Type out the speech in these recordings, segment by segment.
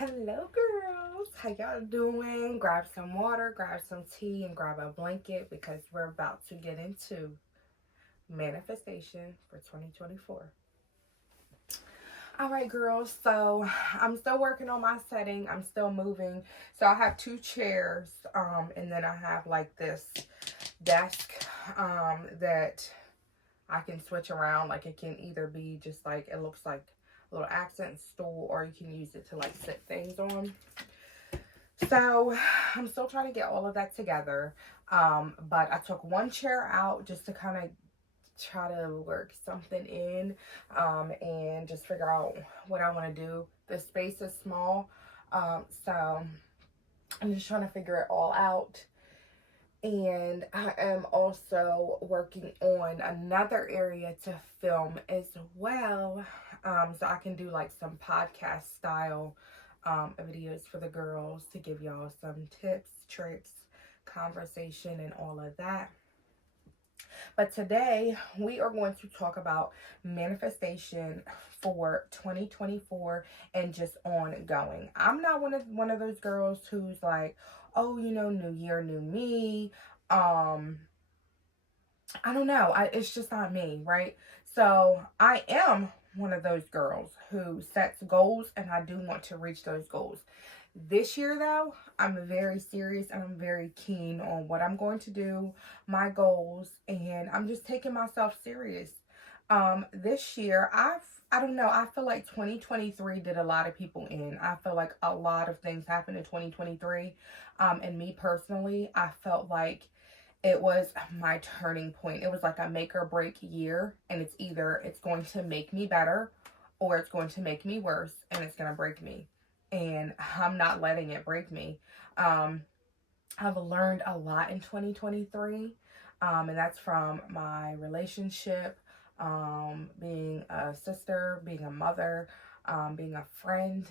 Hello, girls. How y'all doing? Grab some water, grab some tea, and grab a blanket because we're about to get into manifestation for 2024. All right, girls. So I'm still working on my setting. I'm still moving. So I have two chairs, and then I have like this desk that I can switch around. Like it can either be just like it looks like a little accent stool, or you can use it to like sit things on. So I'm still trying to get all of that together. But I took one chair out just to kind of try to work something in, and just figure out what I want to do. The space is small, so I'm just trying to figure it all out. And I am also working on another area to film as well, so I can do like some podcast style videos for the girls to give y'all some tips, tricks, conversation, and all of that. But today we are going to talk about manifestation for 2024 and just ongoing. I'm not one of those girls who's like, oh, new year, new me. I don't know. It's just not me, right? So I am one of those girls who sets goals, and I do want to reach those goals. This year, though, I'm very serious and I'm very keen on what I'm going to do, my goals, and I'm just taking myself serious. This year, I don't know, I feel like 2023 did a lot of people in. I feel like a lot of things happened in 2023. And me personally, I felt like it was my turning point. It was like a make or break year, and it's going to make me better or it's going to make me worse, and it's going to break me. And I'm not letting it break me. I've learned a lot in 2023, and that's from my relationship, being a sister, being a mother, being a friend.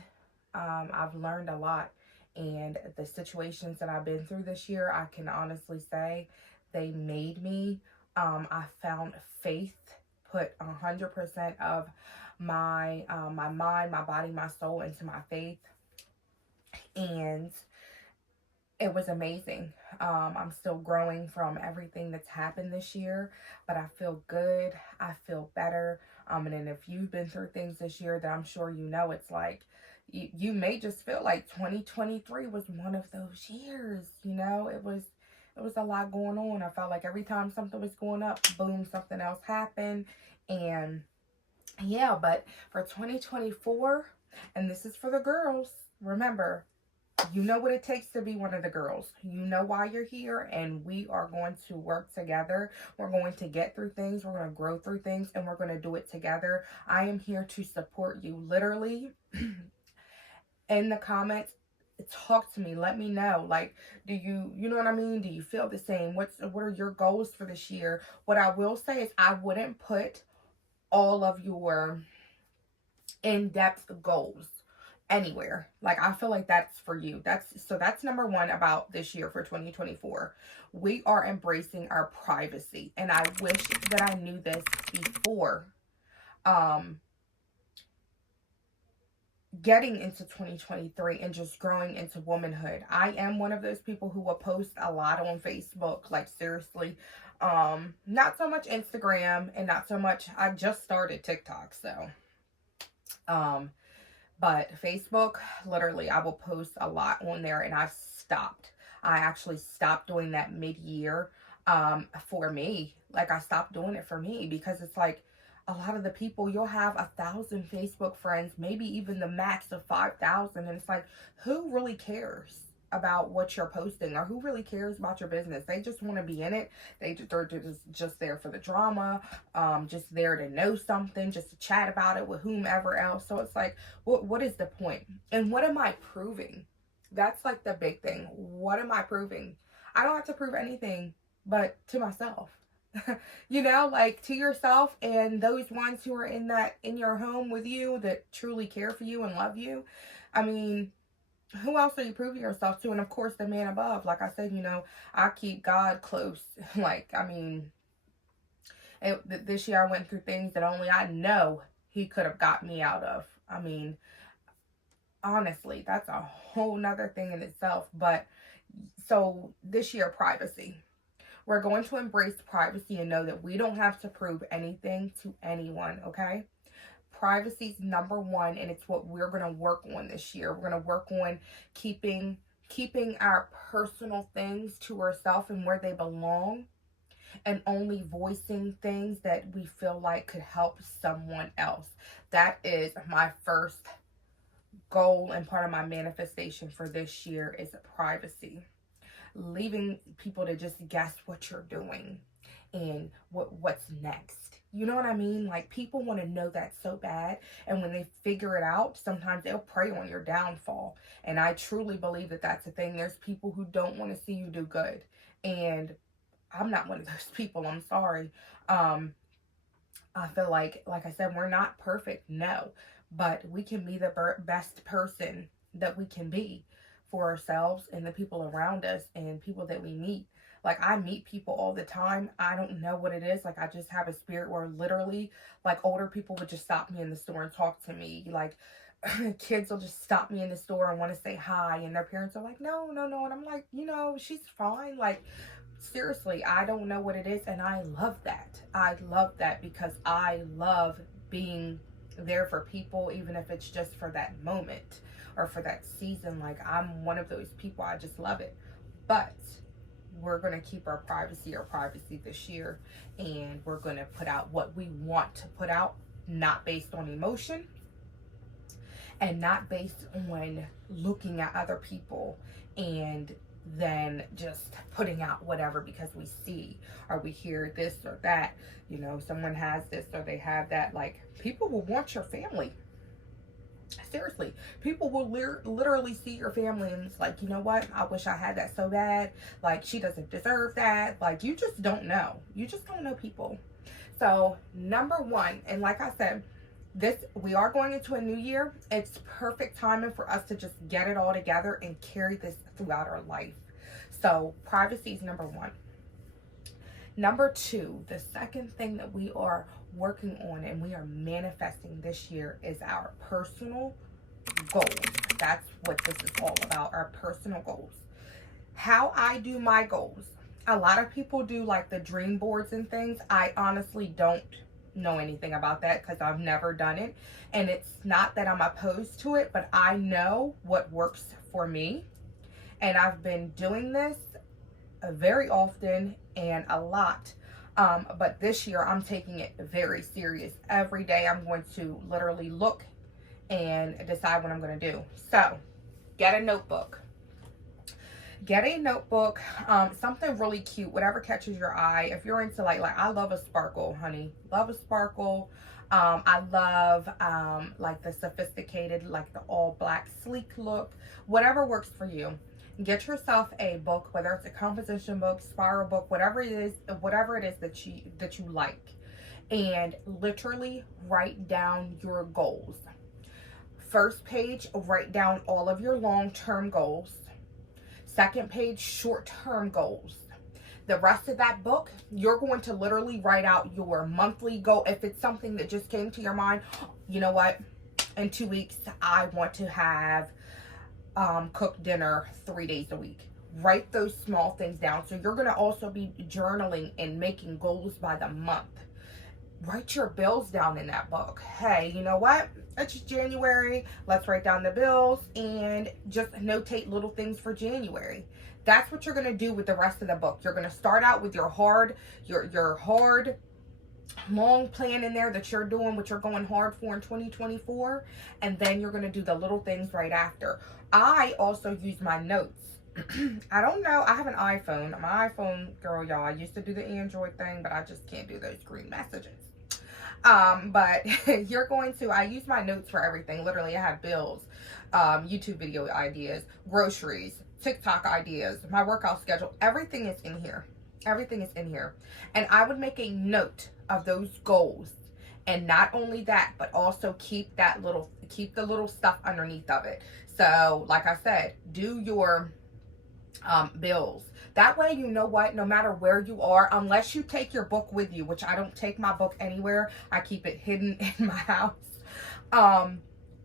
I've learned a lot, and the situations that I've been through this year, I can honestly say they made me. I found faith, put 100% of my mind, my body, my soul into my faith, and it was amazing. I'm still growing from everything that's happened this year, but I feel good. I feel better. And then if you've been through things this year that I'm sure you know, it's like you may just feel like 2023 was one of those years. It was a lot going on. I felt like every time something was going up, boom, something else happened. And yeah, but for 2024, and this is for the girls, remember, you know what it takes to be one of the girls. You know why you're here, and we are going to work together. We're going to get through things. We're going to grow through things, and we're going to do it together. I am here to support you. Literally, in the comments, talk to me. Let me know. Like, you know what I mean? Do you feel the same? What are your goals for this year? What I will say is I wouldn't put all of your in-depth goals anywhere. Like, I feel like that's for you. That's number one about this year for 2024. We are embracing our privacy, and I wish that I knew this before getting into 2023 and just growing into womanhood. I am one of those people who will post a lot on Facebook, like seriously. Not so much Instagram, and not so much, I just started TikTok, so but Facebook, literally, I will post a lot on there, and I've stopped. I actually stopped doing that mid-year, for me. Like, I stopped doing it for me because it's like a lot of the people, you'll have 1,000 Facebook friends, maybe even the max of 5,000. And it's like, who really cares about what you're posting, or who really cares about your business? They just want to be in it. They're just there for the drama, just there to know something, just to chat about it with whomever else. So it's like, what is the point? And what am I proving? That's like the big thing. What am I proving? I don't have to prove anything but to myself. Like to yourself and those ones who are in your home with you that truly care for you and love you. I mean, who else are you proving yourself to? And of course, the man above. Like I said, I keep God close. Like, I mean, this year I went through things that only I know he could have got me out of. I mean, honestly, that's a whole nother thing in itself. But so this year, privacy. We're going to embrace privacy and know that we don't have to prove anything to anyone, okay? Privacy is number one, and it's what we're going to work on this year. We're going to work on keeping our personal things to ourselves and where they belong, and only voicing things that we feel like could help someone else. That is my first goal, and part of my manifestation for this year is privacy. Leaving people to just guess what you're doing and what's next. You know what I mean? Like, people want to know that so bad, and when they figure it out, sometimes they'll prey on your downfall. And I truly believe that that's a thing. There's people who don't want to see you do good, and I'm not one of those people. I'm sorry. I feel like I said, we're not perfect, no, but we can be the best person that we can be for ourselves and the people around us and people that we meet. Like, I meet people all the time. I don't know what it is. Like, I just have a spirit where literally, like, older people would just stop me in the store and talk to me. Like, kids will just stop me in the store and want to say hi, and their parents are like, no, no, no. And I'm like, she's fine. Like, seriously, I don't know what it is, and I love that. I love that because I love being there for people, even if it's just for that moment or for that season. Like, I'm one of those people. I just love it. But we're going to keep our privacy this year, and we're going to put out what we want to put out, not based on emotion and not based on looking at other people and then just putting out whatever because we see or we hear this or that. Someone has this or they have that. Like, people will want your family. Seriously, people will literally see your family and it's like, you know what? I wish I had that so bad. Like, she doesn't deserve that. Like, you just don't know. You just don't know people. So, number one, and like I said, we are going into a new year. It's perfect timing for us to just get it all together and carry this throughout our life. So, privacy is number one. Number two, the second thing that we are working on and we are manifesting this year is our personal goals. That's what this is all about, our personal goals. How I do my goals. A lot of people do like the dream boards and things. I honestly don't know anything about that because I've never done it. And it's not that I'm opposed to it, but I know what works for me. And I've been doing this very often and a lot. But this year I'm taking it very serious. Every day I'm going to literally look and decide what I'm going to do. So get a notebook. Get a notebook, something really cute, whatever catches your eye. If you're into like I love a sparkle, honey. Love a sparkle. I love like the sophisticated, like the all black sleek look. Whatever works for you. Get yourself a book, whether it's a composition book, spiral book, whatever it is that you like, and literally write down your goals. First page, write down all of your long-term goals. Second page, short-term goals. The rest of that book, you're going to literally write out your monthly goal. If it's something that just came to your mind, you know what? In 2 weeks, I want to have cook dinner 3 days a week. Write those small things down. So you're going to also be journaling and making goals by the month. Write your bills down in that book. Hey, you know what? It's January. Let's write down the bills and just notate little things for January. That's what you're going to do with the rest of the book. You're going to start out with your hard long plan in there that you're doing, what you're going hard for in 2024, and then you're going to do the little things right after. I also use my notes. I don't know, I have an iPhone. My iPhone, girl, y'all, I used to do the Android thing, but I just can't do those green messages. But I use my notes for everything. Literally, I have bills, YouTube video ideas, groceries, TikTok ideas, my workout schedule. Everything is in here. Everything is in here. And I would make a note of those goals. And not only that, but also keep the little stuff underneath of it. So, like I said, do your bills. That way, you know what, no matter where you are, unless you take your book with you, which I don't take my book anywhere. I keep it hidden in my house.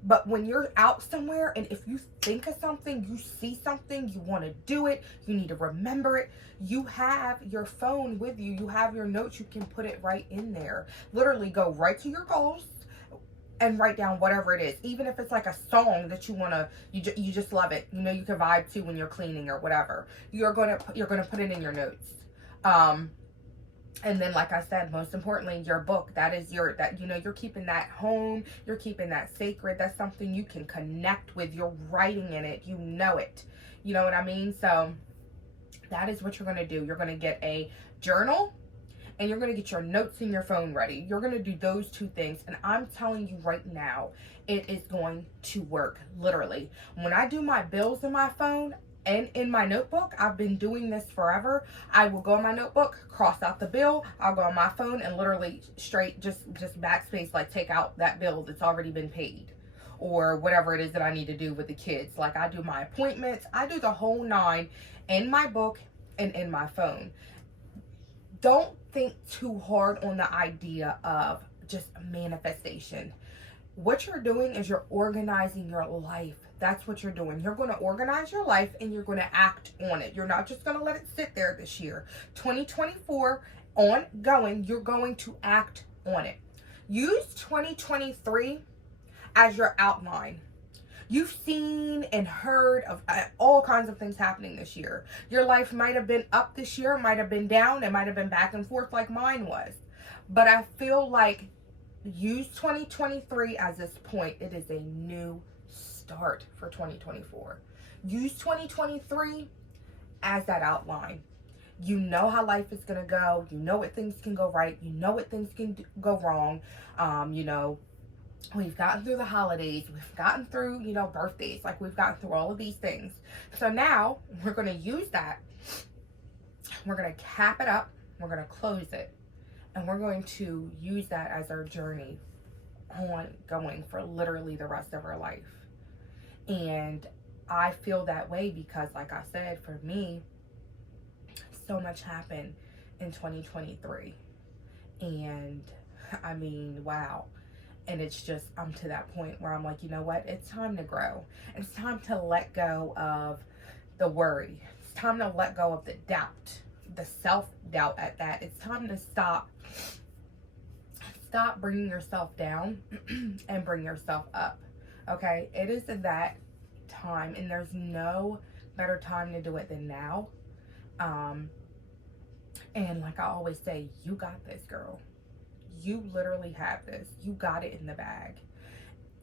But when you're out somewhere and if you think of something, you see something, you want to do it, you need to remember it, you have your phone with you, you have your notes, you can put it right in there. Literally go right to your goals and write down whatever it is. Even if it's like a song that you want to, you just love it. You know, you can vibe to when you're cleaning or whatever. You're going to put it in your notes. And then, like I said, most importantly, your book, you're keeping that home, you're keeping that sacred. That's something you can connect with. You're writing in it. You know it. You know what I mean? So that is what you're going to do. You're going to get a journal and you're going to get your notes in your phone ready. You're going to do those two things. And I'm telling you right now, it is going to work. Literally. When I do my bills in my phone, and in my notebook, I've been doing this forever. I will go in my notebook, cross out the bill. I'll go on my phone and literally straight just backspace, like take out that bill that's already been paid or whatever it is that I need to do with the kids. Like I do my appointments. I do the whole nine in my book and in my phone. Don't think too hard on the idea of just manifestation. What you're doing is you're organizing your life. That's what you're doing. You're going to organize your life and you're going to act on it. You're not just going to let it sit there this year. 2024 ongoing, you're going to act on it. Use 2023 as your outline. You've seen and heard of all kinds of things happening this year. Your life might have been up this year, might have been down, it might have been back and forth like mine was. But I feel like use 2023 as this point. It is a new start for 2024. Use 2023 as that outline. You know how life is going to go. You know what things can go right. You know what things can go wrong. We've gotten through the holidays. We've gotten through, birthdays. Like we've gotten through all of these things. So now we're going to use that. We're going to cap it up. We're going to close it. And we're going to use that as our journey ongoing for literally the rest of our life. And I feel that way because, like I said, for me, so much happened in 2023. And I mean, wow. And it's just, I'm to that point where I'm like, you know what? It's time to grow. It's time to let go of the worry. It's time to let go of the doubt, the self-doubt at that. It's time to stop bringing yourself down and bring yourself up. Okay? It is that time, and there's no better time to do it than now. And like I always say, you got this, girl. You literally have this. You got it in the bag.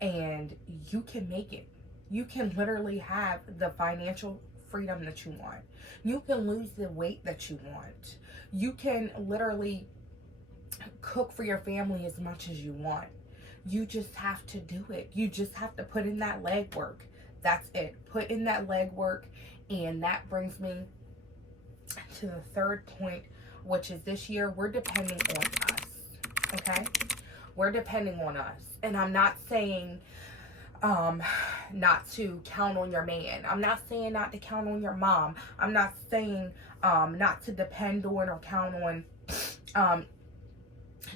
And you can make it. You can literally have the financial freedom that you want. You can lose the weight that you want. You can literally cook for your family as much as you want. You just have to do it. You just have to put in that leg work. That's it. Put in that leg work. And that brings me to the third point, which is this year we're depending on us. Okay? We're depending on us. And I'm not saying not to count on your man. I'm not saying not to count on your mom. I'm not saying not to depend on or count on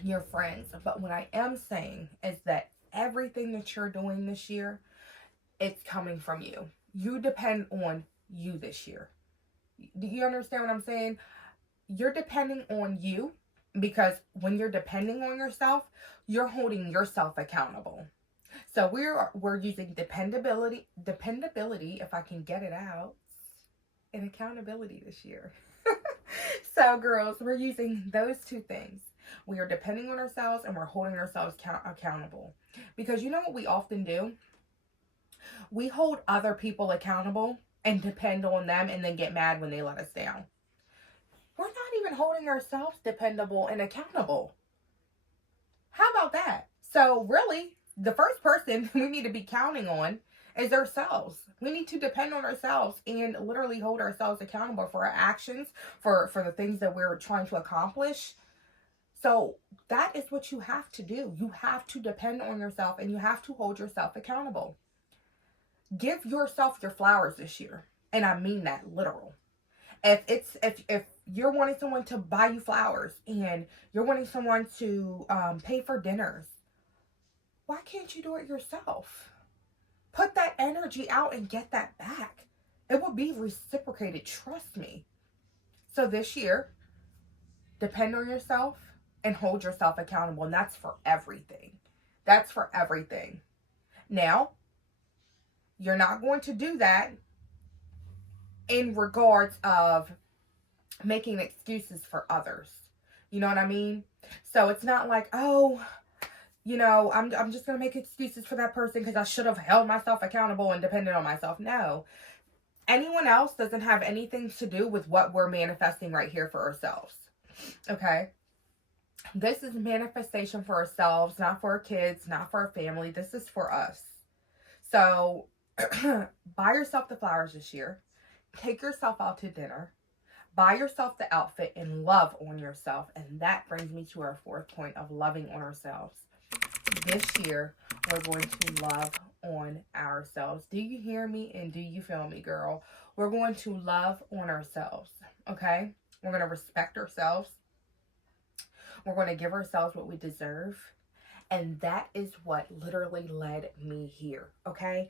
your friends. But what I am saying is that everything that you're doing this year, it's coming from you. You depend on you this year. Do you understand what I'm saying? You're depending on you, because when you're depending on yourself, you're holding yourself accountable. So we're using dependability, if I can get it out, and accountability this year. So girls, we're using those two things. We are depending on ourselves and we're holding ourselves accountable. Because you know what we often do? We hold other people accountable and depend on them and then get mad when they let us down. We're not even holding ourselves dependable and accountable. How about that? So really, the first person we need to be counting on is ourselves. We need to depend on ourselves and literally hold ourselves accountable for our actions, for the things that we're trying to accomplish. So that is what you have to do. You have to depend on yourself and you have to hold yourself accountable. Give yourself your flowers this year. And I mean that literal. If you're wanting someone to buy you flowers and you're wanting someone to pay for dinners, why can't you do it yourself? Put that energy out and get that back. It will be reciprocated, trust me. So this year, depend on yourself and hold yourself accountable. And that's for everything. That's for everything. Now, you're not going to do that in regards of making excuses for others. You know what I mean? So it's not like, oh, I'm just going to make excuses for that person because I should have held myself accountable and depended on myself. No. Anyone else doesn't have anything to do with what we're manifesting right here for ourselves. Okay? This is manifestation for ourselves, not for our kids, not for our family. This is for us. So buy yourself the flowers this year. Take yourself out to dinner. Buy yourself the outfit and love on yourself. And that brings me to our fourth point of loving on ourselves. This year, we're going to love on ourselves. Do you hear me and do you feel me, girl? We're going to love on ourselves, okay? We're going to respect ourselves. We're going to give ourselves what we deserve. And that is what literally led me here, okay?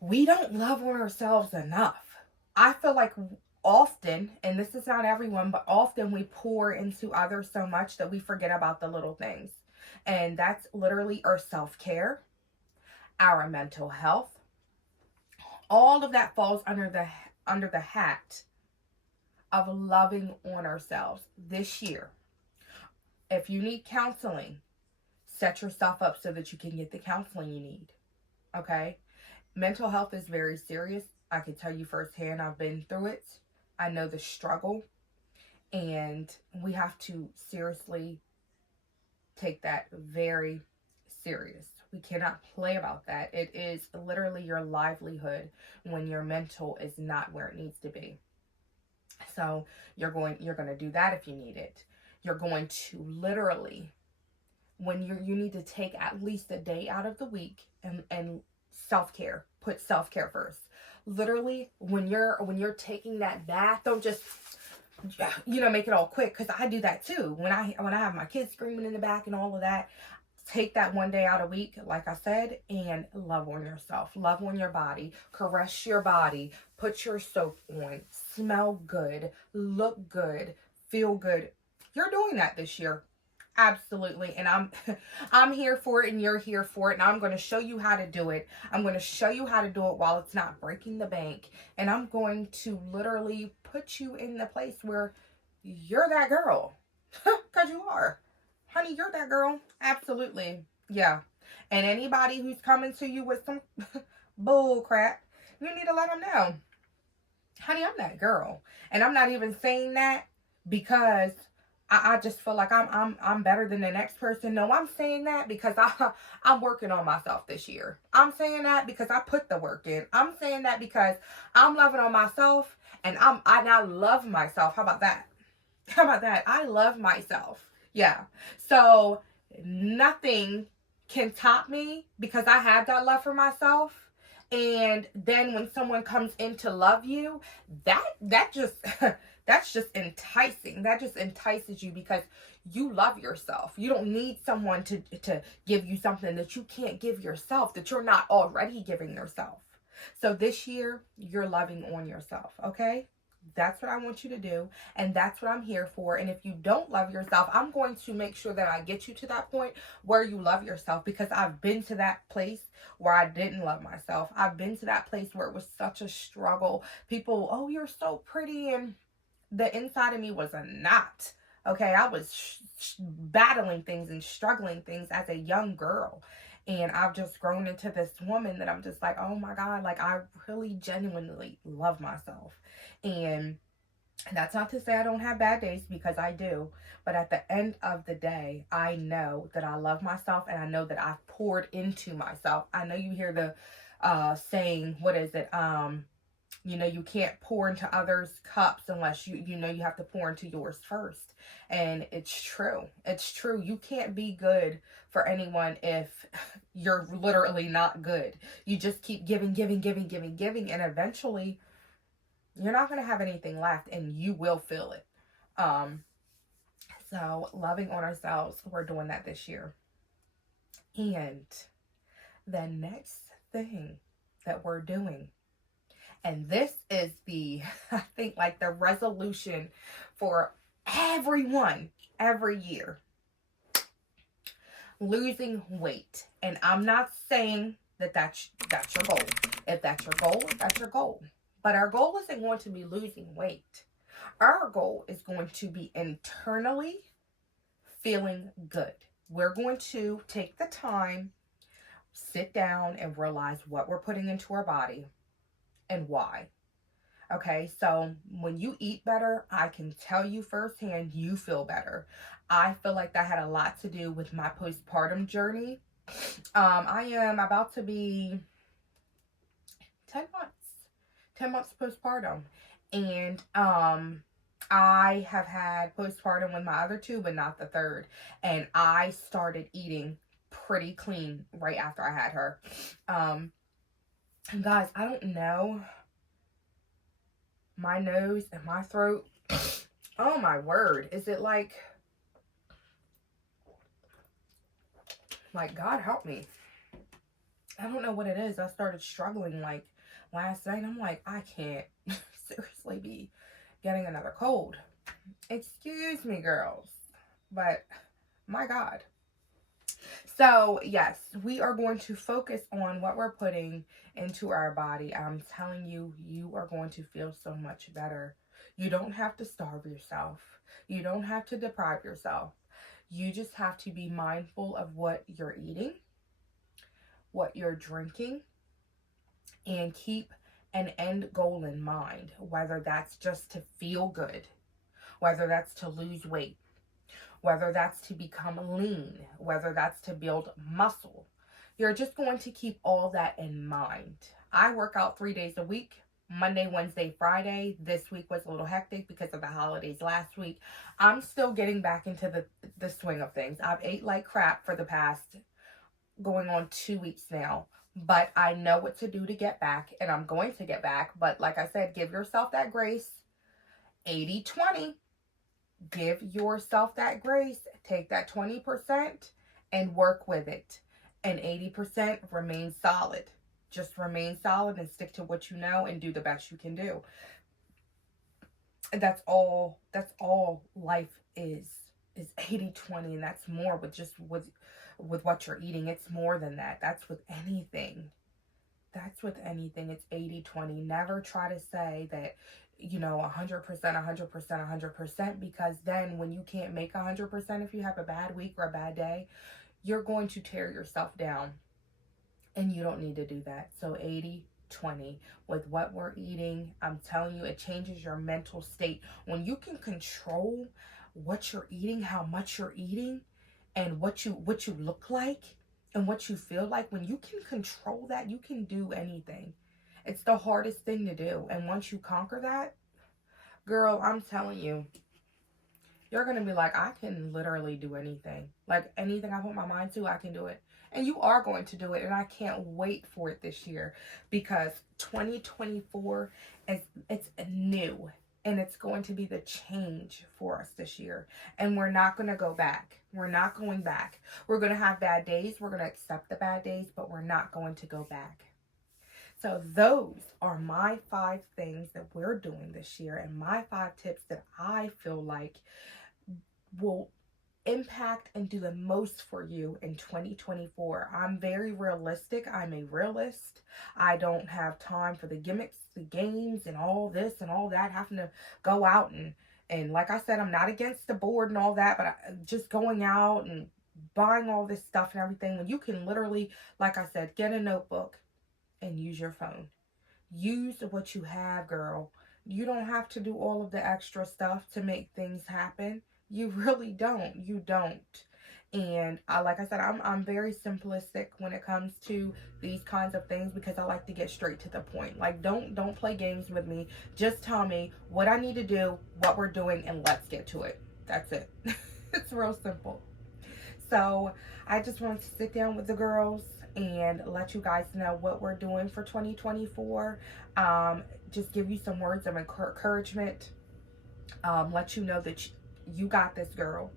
We don't love on ourselves enough. I feel like often, and this is not everyone, but often we pour into others so much that we forget about the little things. And that's literally our self-care, our mental health. All of that falls under the hat of loving on ourselves this year. If you need counseling, set yourself up so that you can get the counseling you need. Okay? Mental health is very serious. I can tell you firsthand, I've been through it. I know the struggle. And we have to seriously take that very serious. We cannot play about that. It is literally your livelihood when your mental is not where it needs to be. So you're going to do that if you need it. You're going to literally, when you need to take at least a day out of the week and self-care. Put self-care first. Literally, when you're taking that bath, don't just make it all quick, because I do that too. When I have my kids screaming in the back and all of that, take that one day out a week, like I said, and love on yourself. Love on your body. Caress your body. Put your soap on. Smell good. Look good. Feel good. You're doing that this year. Absolutely. And I'm here for it and you're here for it. And I'm going to show you how to do it. I'm going to show you how to do it while it's not breaking the bank. And I'm going to literally put you in the place where you're that girl. Because you are. Honey, you're that girl. Absolutely. Yeah. And anybody who's coming to you with some bull crap, you need to let them know. Honey, I'm that girl. And I'm not even saying that because I just feel like I'm better than the next person. No, I'm saying that because I'm working on myself this year. I'm saying that because I put the work in. I'm saying that because I'm loving on myself and I now love myself. How about that? How about that? I love myself. Yeah. So nothing can top me because I have that love for myself. And then when someone comes in to love you, that just that's just enticing. That just entices you because you love yourself. You don't need someone to give you something that you can't give yourself, that you're not already giving yourself. So this year, you're loving on yourself, okay? That's what I want you to do, and that's what I'm here for. And if you don't love yourself, I'm going to make sure that I get you to that point where you love yourself, because I've been to that place where I didn't love myself. I've been to that place where it was such a struggle. People, oh, you're so pretty, and the inside of me was a knot. Okay, I was battling things and struggling things as a young girl. And I've just grown into this woman that I'm just like, oh my God, like I really genuinely love myself. And that's not to say I don't have bad days, because I do. But at the end of the day, I know that I love myself, and I know that I've poured into myself. I know you hear the saying, what is it? You can't pour into others' cups unless you have to pour into yours first. And it's true. It's true. You can't be good for anyone if you're literally not good. You just keep giving. And eventually you're not going to have anything left, and you will feel it. So loving on ourselves, we're doing that this year. And the next thing that we're doing. And this is the, I think, like the resolution for everyone every year. Losing weight. And I'm not saying that that's your goal. If that's your goal, that's your goal. But our goal isn't going to be losing weight. Our goal is going to be internally feeling good. We're going to take the time, sit down, and realize what we're putting into our body and why. Okay, so when you eat better, I can tell you firsthand, you feel better. I feel like that had a lot to do with my postpartum journey. I am about to be 10 months postpartum. And I have had postpartum with my other two, but not the third. And I started eating pretty clean right after I had her. And guys, I don't know. My nose and my throat. Oh my word. Is it like God help me. I don't know what it is. I started struggling like last night. I'm like, I can't seriously be getting another cold. Excuse me, girls. But my God. So yes, we are going to focus on what we're putting into our body. I'm telling you, you are going to feel so much better. You don't have to starve yourself. You don't have to deprive yourself. You just have to be mindful of what you're eating, what you're drinking, and keep an end goal in mind, whether that's just to feel good, whether that's to lose weight, whether that's to become lean, whether that's to build muscle. You're just going to keep all that in mind. I work out 3 days a week, Monday, Wednesday, Friday. This week was a little hectic because of the holidays last week. I'm still getting back into the swing of things. I've ate like crap for the past going on 2 weeks now. But I know what to do to get back, and I'm going to get back. But like I said, give yourself that grace. 80-20. Give yourself that grace. Take that 20% and work with it. And 80% remain solid. Just remain solid and stick to what you know and do the best you can do. That's all life is 80-20, and that's more with what you're eating. It's more than that. That's with anything. It's 80-20. Never try to say that, 100%, because then when you can't make 100%, if you have a bad week or a bad day, you're going to tear yourself down, and you don't need to do that. So 80-20 with what we're eating. I'm telling you, it changes your mental state. When you can control what you're eating, how much you're eating, and what you look like and what you feel like, when you can control that, you can do anything. It's the hardest thing to do. And once you conquer that, girl, I'm telling you, you're going to be like, I can literally do anything. Like anything I put my mind to, I can do it. And you are going to do it. And I can't wait for it this year, because 2024 it's new. And it's going to be the change for us this year. And we're not going to go back. We're not going back. We're going to have bad days. We're going to accept the bad days, but we're not going to go back. So those are my 5 things that we're doing this year, and my 5 tips that I feel like will impact and do the most for you in 2024. I'm very realistic. I'm a realist. I don't have time for the gimmicks, the games, and all this and all that, having to go out and like I said, I'm not against the board and all that, but just going out and buying all this stuff and everything, when you can literally, like I said, get a notebook and use your phone. Use what you have, girl. You don't have to do all of the extra stuff to make things happen. You really don't. You don't. And like I said, I'm very simplistic when it comes to these kinds of things, because I like to get straight to the point. Like, don't play games with me. Just tell me what I need to do, what we're doing, and let's get to it. That's it. It's real simple. So I just wanted to sit down with the girls and let you guys know what we're doing for 2024. Just give you some words of encouragement. Let you know that you got this, girl.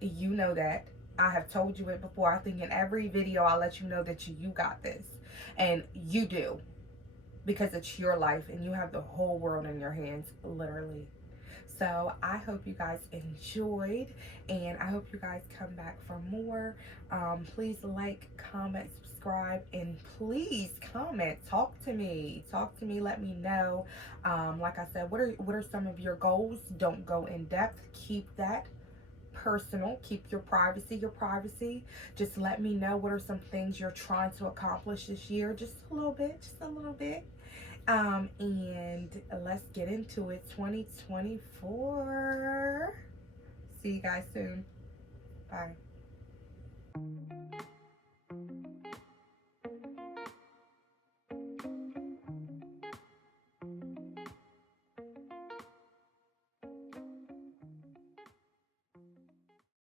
You know that. I have told you it before. I think in every video I'll let you know that you got this. And you do, because it's your life and you have the whole world in your hands, literally. So I hope you guys enjoyed, and I hope you guys come back for more. Please like, comment, subscribe, and please comment. Talk to me. Talk to me. Let me know. Like I said, what are some of your goals? Don't go in depth. Keep that personal. Keep your privacy your privacy. Just let me know what are some things you're trying to accomplish this year. Just a little bit. Just a little bit. And let's get into it. 2024. See you guys soon. Bye.